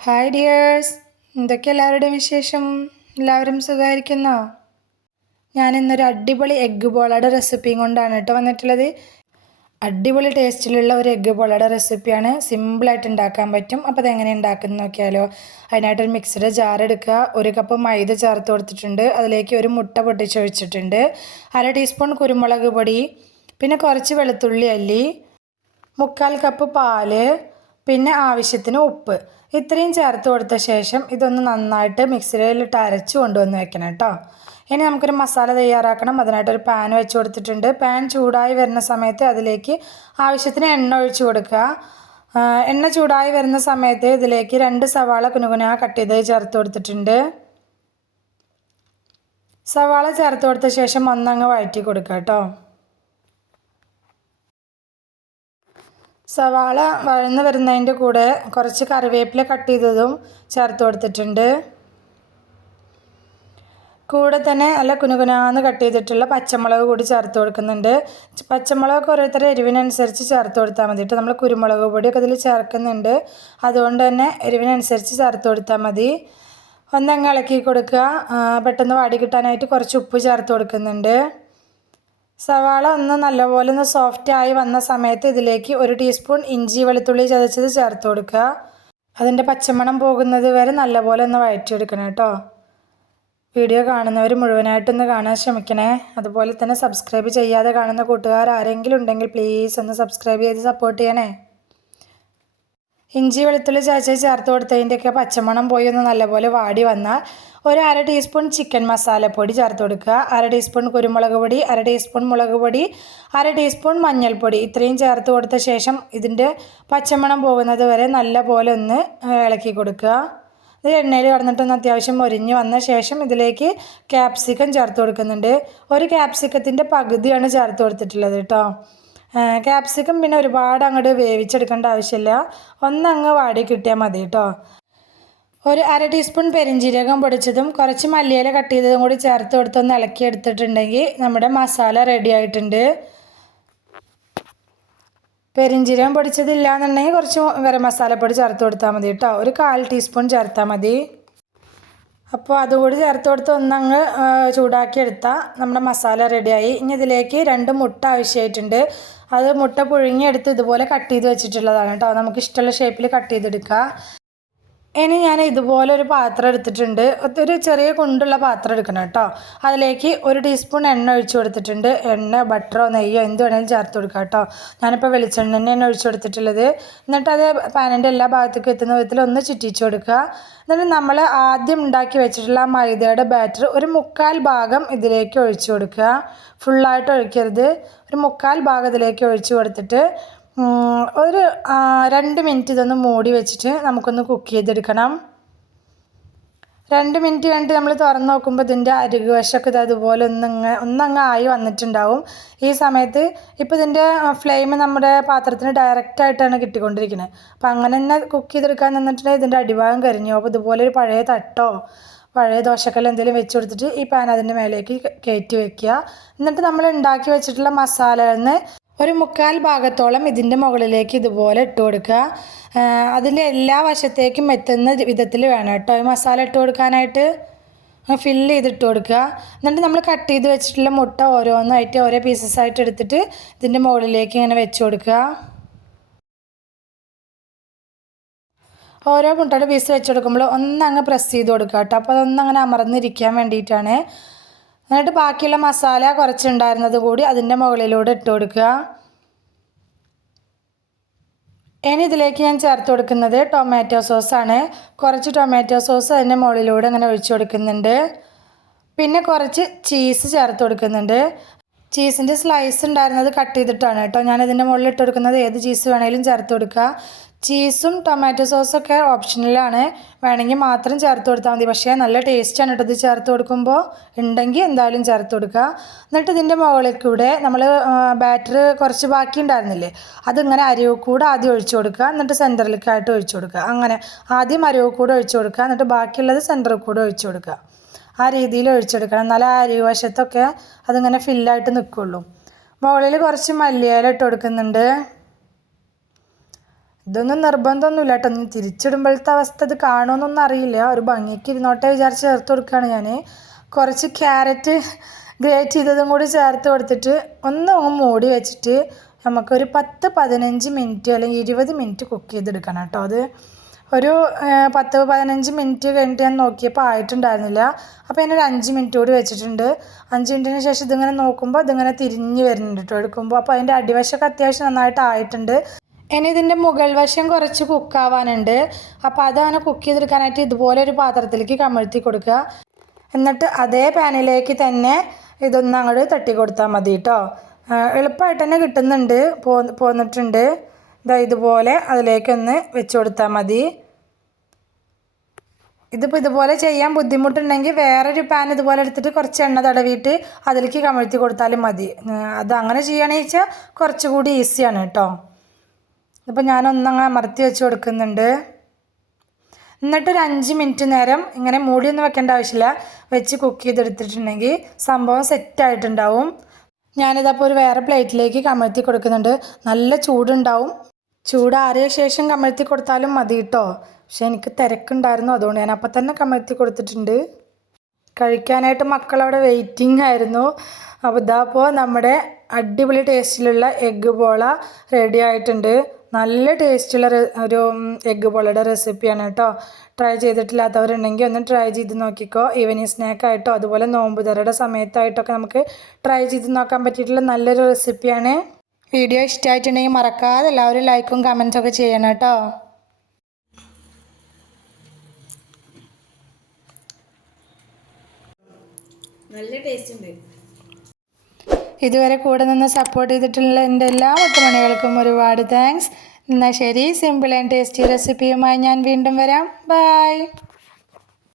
Hi dears, എന്തൊക്കെ എല്ലാവരുടെയും വിശേഷം? എല്ലാവരും സുഖമായിരിക്കുന്നോ? ഞാനിന്നൊരു അടിപൊളി എഗ്ഗ് ബോളയുടെ റെസിപ്പിയും കൊണ്ടാണ് വന്നിട്ടുള്ളത്. അടിപൊളി ടേസ്റ്റിലുള്ള ഒരു എഗ്ഗ് ബോളയുടെ റെസിപ്പിയാണ്. സിമ്പിളായിട്ട് ഉണ്ടാക്കാൻ പറ്റും. അപ്പോൾ അതെങ്ങനെ ഉണ്ടാക്കുന്നത് നോക്കിയാലോ. അതിനായിട്ടൊരു മിക്സിയുടെ ജാർ എടുക്കുക. 1 കപ്പ് മൈദ ചേർത്ത് കൊടുത്തിട്ടുണ്ട്. അതിലേക്ക് ഒരു മുട്ട പൊട്ടിച്ചൊഴിച്ചിട്ടുണ്ട്. 1/2 ടീസ്പൂൺ കുരുമുളക് പൊടി, പിന്നെ കുറച്ച് വെളുത്തുള്ളി അല്ലി, 3/4 കപ്പ് പാല്, പിന്നെ ആവശ്യത്തിന് ഉപ്പ്. ഇത്രയും ചേർത്ത് കൊടുത്ത ശേഷം ഇതൊന്ന് നന്നായിട്ട് മിക്സിയിലിട്ട് അരച്ച് കൊണ്ടുവന്ന് വെക്കണം കേട്ടോ. ഇനി നമുക്കൊരു മസാല തയ്യാറാക്കണം. അതിനായിട്ടൊരു പാൻ വെച്ച് കൊടുത്തിട്ടുണ്ട്. പാൻ ചൂടായി വരുന്ന സമയത്ത് അതിലേക്ക് ആവശ്യത്തിന് എണ്ണ ഒഴിച്ച് കൊടുക്കുക. എണ്ണ ചൂടായി വരുന്ന സമയത്ത് ഇതിലേക്ക് 2 സവാള കുനുകുനാ കട്ട് ചെയ്ത് ചേർത്ത് കൊടുത്തിട്ടുണ്ട്. സവാള ചേർത്ത് കൊടുത്ത ശേഷം ഒന്നങ്ങ് വഴറ്റി കൊടുക്കുക കേട്ടോ. സവാള വഴന്ന് വരുന്നതിൻ്റെ കൂടെ കുറച്ച് കറിവേപ്പില കട്ട് ചെയ്തതും ചേർത്ത് കൊടുത്തിട്ടുണ്ട്. കൂടെ തന്നെ നല്ല കുനുകുനാന്ന് കട്ട് ചെയ്തിട്ടുള്ള പച്ചമുളക് കൂടി ചേർത്ത് കൊടുക്കുന്നുണ്ട്. പച്ചമുളക് ഓരോരുത്തരുടെ എരിവിനനുസരിച്ച് ചേർത്ത് കൊടുത്താൽ മതി കേട്ടോ. നമ്മൾ കുരുമുളക് പൊടിയൊക്കെ ഇതിൽ ചേർക്കുന്നുണ്ട്, അതുകൊണ്ട് തന്നെ എരിവിനനുസരിച്ച് ചേർത്ത് കൊടുത്താൽ മതി. ഒന്നങ്ങ് ഇളക്കി കൊടുക്കുക. പെട്ടെന്ന് വാടി കിട്ടാനായിട്ട് കുറച്ച് ഉപ്പ് ചേർത്ത് കൊടുക്കുന്നുണ്ട്. സവാള ഒന്ന് നല്ലപോലെ സോഫ്റ്റായി വന്ന സമയത്ത് ഇതിലേക്ക് 1 ടീസ്പൂൺ ഇഞ്ചി വെളുത്തുള്ളി ചതച്ചത് ചേർത്ത് കൊടുക്കുക. അതിൻ്റെ പച്ചമണം പോകുന്നത് വരെ നല്ലപോലെ ഒന്ന് വഴറ്റിയെടുക്കണം കേട്ടോ. വീഡിയോ കാണുന്നവർ മുഴുവനായിട്ടൊന്ന് കാണാൻ ശ്രമിക്കണേ. അതുപോലെ തന്നെ സബ്സ്ക്രൈബ് ചെയ്യാതെ കാണുന്ന കൂട്ടുകാർ ആരെങ്കിലും ഉണ്ടെങ്കിൽ പ്ലീസ് ഒന്ന് സബ്സ്ക്രൈബ് ചെയ്ത് സപ്പോർട്ട് ചെയ്യണേ. ഇഞ്ചി വെളുത്തുള്ളി ചതച്ചത് ചേർത്ത് കൊടുത്തതിൻ്റെയൊക്കെ പച്ചമണം പോയി ഒന്ന് നല്ലപോലെ വാടി വന്നാൽ 1/2 ടീസ്പൂൺ ചിക്കൻ മസാലപ്പൊടി ചേർത്ത് കൊടുക്കുക. 1/2 ടീസ്പൂൺ കുരുമുളക് പൊടി, 1/2 ടീസ്പൂൺ മുളക് പൊടി, 1/2 ടീസ്പൂൺ മഞ്ഞൾപ്പൊടി. ഇത്രയും ചേർത്ത് കൊടുത്ത ശേഷം ഇതിൻ്റെ പച്ചമണം പോകുന്നത് വരെ നല്ലപോലെ ഒന്ന് ഇളക്കി കൊടുക്കുക. ഇത് എണ്ണയിൽ കടന്നിട്ടൊന്ന് അത്യാവശ്യം മൊരിഞ്ഞ് വന്ന ശേഷം ഇതിലേക്ക് ക്യാപ്സിക്കം ചേർത്ത് കൊടുക്കുന്നുണ്ട്. 1 ക്യാപ്സിക്കത്തിൻ്റെ പകുതിയാണ് ചേർത്ത് കൊടുത്തിട്ടുള്ളത് കേട്ടോ. ക്യാപ്സിക്കം പിന്നെ ഒരുപാട് അങ്ങോട്ട് വേവിച്ചെടുക്കേണ്ട ആവശ്യമില്ല, ഒന്നങ്ങ് വാടി കിട്ടിയാൽ മതി കേട്ടോ. 1/2 ടീസ്പൂൺ പെരിഞ്ജീരകം പൊടിച്ചതും കുറച്ച് മല്ലിയില കട്ട് ചെയ്തതും കൂടി ചേർത്ത് കൊടുത്തൊന്ന് ഇളക്കി എടുത്തിട്ടുണ്ടെങ്കിൽ നമ്മുടെ മസാല റെഡി ആയിട്ടുണ്ട്. പെരിഞ്ജീരകം പൊടിച്ചതില്ല എന്നുണ്ടെങ്കിൽ കുറച്ച് ഗരം മസാലപ്പൊടി ചേർത്ത് കൊടുത്താൽ മതി കേട്ടോ. 1/4 ടീസ്പൂൺ ചേർത്താൽ മതി. അപ്പോൾ അതുകൂടി ചേർത്ത് കൊടുത്ത് ഒന്നങ്ങ് ചൂടാക്കി എടുത്താൽ നമ്മുടെ മസാല റെഡിയായി. ഇനി ഇതിലേക്ക് 2 മുട്ട ആവശ്യമായിട്ടുണ്ട്. അത് മുട്ട പുഴുങ്ങിയെടുത്ത് ഇതുപോലെ കട്ട് ചെയ്ത് വെച്ചിട്ടുള്ളതാണ് കേട്ടോ. നമുക്ക് ഇഷ്ടമുള്ള ഷേപ്പിൽ കട്ട് ചെയ്തെടുക്കുക. ഇനി ഞാൻ ഇതുപോലെ ഒരു പാത്രം എടുത്തിട്ടുണ്ട്. ഒരു ചെറിയ കുണ്ടുള്ള പാത്രം എടുക്കണം കേട്ടോ. അതിലേക്ക് 1 ടീസ്പൂൺ എണ്ണ ഒഴിച്ചു കൊടുത്തിട്ടുണ്ട്. എണ്ണ, ബട്ടറോ നെയ്യോ എന്ത് വേണമെങ്കിലും ചേർത്ത് കൊടുക്കുക കേട്ടോ. ഞാനിപ്പോൾ വെളിച്ചെണ്ണ തന്നെയാണ് ഒഴിച്ചു കൊടുത്തിട്ടുള്ളത്. എന്നിട്ട് അത് പാനിൻ്റെ എല്ലാ ഭാഗത്തേക്കും എത്തുന്ന വിധത്തിൽ ഒന്ന് ചുറ്റിച്ച് കൊടുക്കുക. എന്നിട്ട് നമ്മൾ ആദ്യം ഉണ്ടാക്കി വെച്ചിട്ടുള്ള ആ മൈദയുടെ ബാറ്റർ 1/4 ഭാഗം ഇതിലേക്ക് ഒഴിച്ചു കൊടുക്കുക. ഫുള്ളായിട്ട് ഒഴിക്കരുത്, 1/4 ഭാഗം ഇതിലേക്ക് ഒഴിച്ചു കൊടുത്തിട്ട് ഒരു 2 മിനിറ്റ് ഇതൊന്ന് മൂടി വെച്ചിട്ട് നമുക്കൊന്ന് കുക്ക് ചെയ്തെടുക്കണം. 2 മിനിറ്റ് കഴിഞ്ഞിട്ട് നമ്മൾ തുറന്ന് നോക്കുമ്പോൾ ഇതിൻ്റെ അരികുവശമൊക്കെ ഇത് അതുപോലെ ഒന്നങ്ങ് ആയി വന്നിട്ടുണ്ടാവും. ഈ സമയത്ത് ഇപ്പോൾ ഇതിൻ്റെ ഫ്ലെയിം നമ്മുടെ പാത്രത്തിന് ഡയറക്റ്റായിട്ടാണ് കിട്ടിക്കൊണ്ടിരിക്കുന്നത്. അപ്പോൾ അങ്ങനെ തന്നെ കുക്ക് ചെയ്തെടുക്കാൻ നിന്നിട്ടുണ്ടെങ്കിൽ ഇതിൻ്റെ അടിഭാഗം കരിഞ്ഞു. അപ്പോൾ ഇതുപോലെ ഒരു പഴയ തട്ടോ പഴയ ദോശക്കല്ല് എന്തെങ്കിലും വെച്ച് കൊടുത്തിട്ട് ഈ പാൻ അതിൻ്റെ മേലേക്ക് കയറ്റി വെക്കുക. എന്നിട്ട് നമ്മൾ ഉണ്ടാക്കി വെച്ചിട്ടുള്ള മസാലയിൽ 1/4 ഭാഗത്തോളം ഇതിൻ്റെ മുകളിലേക്ക് ഇതുപോലെ ഇട്ട് കൊടുക്കുക. അതിൻ്റെ എല്ലാ വശത്തേക്കും എത്തുന്ന വിധത്തിൽ വേണം കേട്ടോ ഈ മസാല ഇട്ട് കൊടുക്കാനായിട്ട്. ഫില്ല് ചെയ്തിട്ട് കൊടുക്കുക. എന്നിട്ട് നമ്മൾ കട്ട് ചെയ്ത് വെച്ചിട്ടുള്ള മുട്ട ഓരോന്നായിട്ട് ഓരോ പീസസ് ആയിട്ട് എടുത്തിട്ട് ഇതിൻ്റെ മുകളിലേക്ക് ഇങ്ങനെ വെച്ച് കൊടുക്കുക. ഓരോ മുട്ടയുടെ പീസ് വെച്ച് കൊടുക്കുമ്പോൾ ഒന്നങ്ങ് പ്രസ് ചെയ്ത് കൊടുക്കുക കേട്ടോ. അപ്പോൾ അതൊന്നങ്ങനെ അമർന്നിരിക്കാൻ വേണ്ടിയിട്ടാണ്. എന്നിട്ട് ബാക്കിയുള്ള മസാല കുറച്ചുണ്ടായിരുന്നത് കൂടി അതിൻ്റെ മുകളിലൂടെ ഇട്ട് കൊടുക്കുക. ഇനി ഇതിലേക്ക് ഞാൻ ചേർത്ത് കൊടുക്കുന്നത് ടൊമാറ്റോ സോസാണ്. കുറച്ച് ടൊമാറ്റോ സോസ് അതിൻ്റെ മുകളിലൂടെ അങ്ങനെ ഒഴിച്ചു കൊടുക്കുന്നുണ്ട്. പിന്നെ കുറച്ച് ചീസ് ചേർത്ത് കൊടുക്കുന്നുണ്ട്. ചീസിൻ്റെ സ്ലൈസ് ഉണ്ടായിരുന്നത് കട്ട് ചെയ്തിട്ടാണ് കേട്ടോ ഞാനിതിൻ്റെ മുകളിൽ ഇട്ട് കൊടുക്കുന്നത്. ഏത് ചീസ് വേണമെങ്കിലും ചേർത്ത് കൊടുക്കുക. ചീസും ടൊമാറ്റോ സോസൊക്കെ ഓപ്ഷണലാണ്, വേണമെങ്കിൽ മാത്രം ചേർത്ത് കൊടുത്താൽ മതി. പക്ഷേ നല്ല ടേസ്റ്റാണ് കേട്ടോ ഇത് ചേർത്ത് കൊടുക്കുമ്പോൾ. ഉണ്ടെങ്കിൽ എന്തായാലും ചേർത്ത് കൊടുക്കുക. എന്നിട്ട് ഇതിൻ്റെ മുകളിൽ കൂടെ നമ്മൾ ബാറ്റർ കുറച്ച് ബാക്കി ഉണ്ടായിരുന്നില്ലേ, അതിങ്ങനെ അരിവ് കൂടെ ആദ്യം ഒഴിച്ചു കൊടുക്കുക. എന്നിട്ട് സെൻറ്ററിലേക്കായിട്ട് ഒഴിച്ചു കൊടുക്കുക. അങ്ങനെ ആദ്യം അരിവ് കൂടെ ഒഴിച്ചു കൊടുക്കുക, എന്നിട്ട് ബാക്കിയുള്ളത് സെൻറ്ററിൽ കൂടെ ഒഴിച്ചു കൊടുക്കുക. ആ രീതിയിൽ ഒഴിച്ചെടുക്കണം, എന്നാലും ആ അരിവശത്തൊക്കെ അതിങ്ങനെ ഫില്ലായിട്ട് നിൽക്കുള്ളൂ. മുകളിൽ കുറച്ച് മല്ലിയില ഇട്ട് കൊടുക്കുന്നുണ്ട്. ഇതൊന്നും നിർബന്ധമൊന്നുമില്ല കേട്ടോ. ഒന്ന് തിരിച്ചിടുമ്പോഴത്തെ അവസ്ഥ ഇത് കാണുമെന്നൊന്നും അറിയില്ല. ഒരു ഭംഗിക്ക് ഇരുന്നോട്ടെ വിചാരിച്ച് ചേർത്ത് കൊടുക്കുകയാണ് ഞാൻ. കുറച്ച് ക്യാരറ്റ് ഗ്രേറ്റ് ചെയ്തതും കൂടി ചേർത്ത് കൊടുത്തിട്ട് ഒന്ന് മൂടി വെച്ചിട്ട് നമുക്കൊരു 10-15 മിനിറ്റ് അല്ലെങ്കിൽ 20 മിനിറ്റ് കുക്ക് ചെയ്തെടുക്കണം കേട്ടോ. അത് ഒരു 10-15 മിനിറ്റ് കഴിഞ്ഞിട്ട് ഞാൻ നോക്കിയപ്പോൾ ആയിട്ടുണ്ടായിരുന്നില്ല. അപ്പോൾ ഞാൻ ഒരു 5 മിനിറ്റ് കൂടി വെച്ചിട്ടുണ്ട്. 5 മിനിറ്റിന് ശേഷം ഇതിങ്ങനെ നോക്കുമ്പോൾ ഇതിങ്ങനെ തിരിഞ്ഞ് വരുന്നുണ്ട് കേട്ടോ എടുക്കുമ്പോൾ. അപ്പോൾ അതിൻ്റെ അടിവശമൊക്കെ അത്യാവശ്യം നന്നായിട്ട് ആയിട്ടുണ്ട്. ഇനി ഇതിൻ്റെ മുകൾ വശം കുറച്ച് കുക്കാവാനുണ്ട്. അപ്പോൾ അതങ്ങനെ കുക്ക് ചെയ്തെടുക്കാനായിട്ട് ഇതുപോലെ ഒരു പാത്രത്തിലേക്ക് കമഴ്ത്തി കൊടുക്കുക. എന്നിട്ട് അതേ പാനിലേക്ക് തന്നെ ഇതൊന്ന് അങ്ങോട്ട് തട്ടി കൊടുത്താൽ മതി കേട്ടോ. എളുപ്പമായിട്ട് തന്നെ കിട്ടുന്നുണ്ട്, പോന്നിട്ടുണ്ട്. ഇതുപോലെ അതിലേക്കൊന്ന് വെച്ച് കൊടുത്താൽ മതി. ഇതിപ്പോൾ ഇതുപോലെ ചെയ്യാൻ ബുദ്ധിമുട്ടുണ്ടെങ്കിൽ വേറൊരു പാൻ ഇതുപോലെ എടുത്തിട്ട് കുറച്ച് എണ്ണ തടവിയിട്ട് അതിലേക്ക് കമഴ്ത്തി കൊടുത്താലും മതി. അത് അങ്ങനെ ചെയ്യുകയാണെന്ന് വെച്ചാൽ കുറച്ചുകൂടി ഈസിയാണ് കേട്ടോ. ഇപ്പോൾ ഞാനൊന്നങ്ങനെ അമർത്തി വെച്ച് കൊടുക്കുന്നുണ്ട്. എന്നിട്ടൊരു 5 മിനിറ്റ് നേരം ഇങ്ങനെ മൂടിയൊന്നും വെക്കേണ്ട ആവശ്യമില്ല, വെച്ച് കുക്ക് ചെയ്തെടുത്തിട്ടുണ്ടെങ്കിൽ സംഭവം സെറ്റായിട്ടുണ്ടാവും. ഞാനിതപ്പോൾ ഒരു വേറെ പ്ലേറ്റിലേക്ക് കമഴ്ത്തി കൊടുക്കുന്നുണ്ട്. നല്ല ചൂടുണ്ടാവും. ചൂടാറിയ ശേഷം കമഴ്ത്തി കൊടുത്താലും മതി കേട്ടോ. പക്ഷെ എനിക്ക് തിരക്കുണ്ടായിരുന്നു, അതുകൊണ്ട് ഞാൻ അപ്പം തന്നെ കമഴ്ത്തി കൊടുത്തിട്ടുണ്ട്. കഴിക്കാനായിട്ട് മക്കളവിടെ വെയിറ്റിംഗ് ആയിരുന്നു. അപ്പോൾ ഇതാപ്പോൾ നമ്മുടെ അടിപൊളി ടേസ്റ്റിലുള്ള എഗ്ഗ് പോള റെഡി ആയിട്ടുണ്ട്. നല്ല ടേസ്റ്റുള്ള ഒരു എഗ്ഗ് പോളയുടെ റെസിപ്പിയാണ് കേട്ടോ. ട്രൈ ചെയ്തിട്ടില്ലാത്തവരുണ്ടെങ്കിൽ ഒന്ന് ട്രൈ ചെയ്ത് നോക്കിക്കോ. ഈവനിങ് സ്നാക്കായിട്ടോ അതുപോലെ നോമ്പുതറയുടെ സമയത്തായിട്ടൊക്കെ നമുക്ക് ട്രൈ ചെയ്ത് നോക്കാൻ പറ്റിയിട്ടുള്ള നല്ലൊരു റെസിപ്പിയാണ്. വീഡിയോ ഇഷ്ടമായിട്ടുണ്ടെങ്കിൽ മറക്കാതെ എല്ലാവരും ലൈക്കും കമൻസൊക്കെ ചെയ്യണം കേട്ടോ. നല്ല ടേസ്റ്റ് ഉണ്ട്. ഇതുവരെ കൂടെ നിന്ന് സപ്പോർട്ട് ചെയ്തിട്ടുള്ള എൻ്റെ എല്ലാ മുത്തുമണികൾക്കും ഒരുപാട് താങ്ക്സ്. എന്നാൽ ശരി, സിമ്പിൾ ആൻഡ് ടേസ്റ്റി റെസിപ്പിയുമായി ഞാൻ വീണ്ടും വരാം. ബൈ.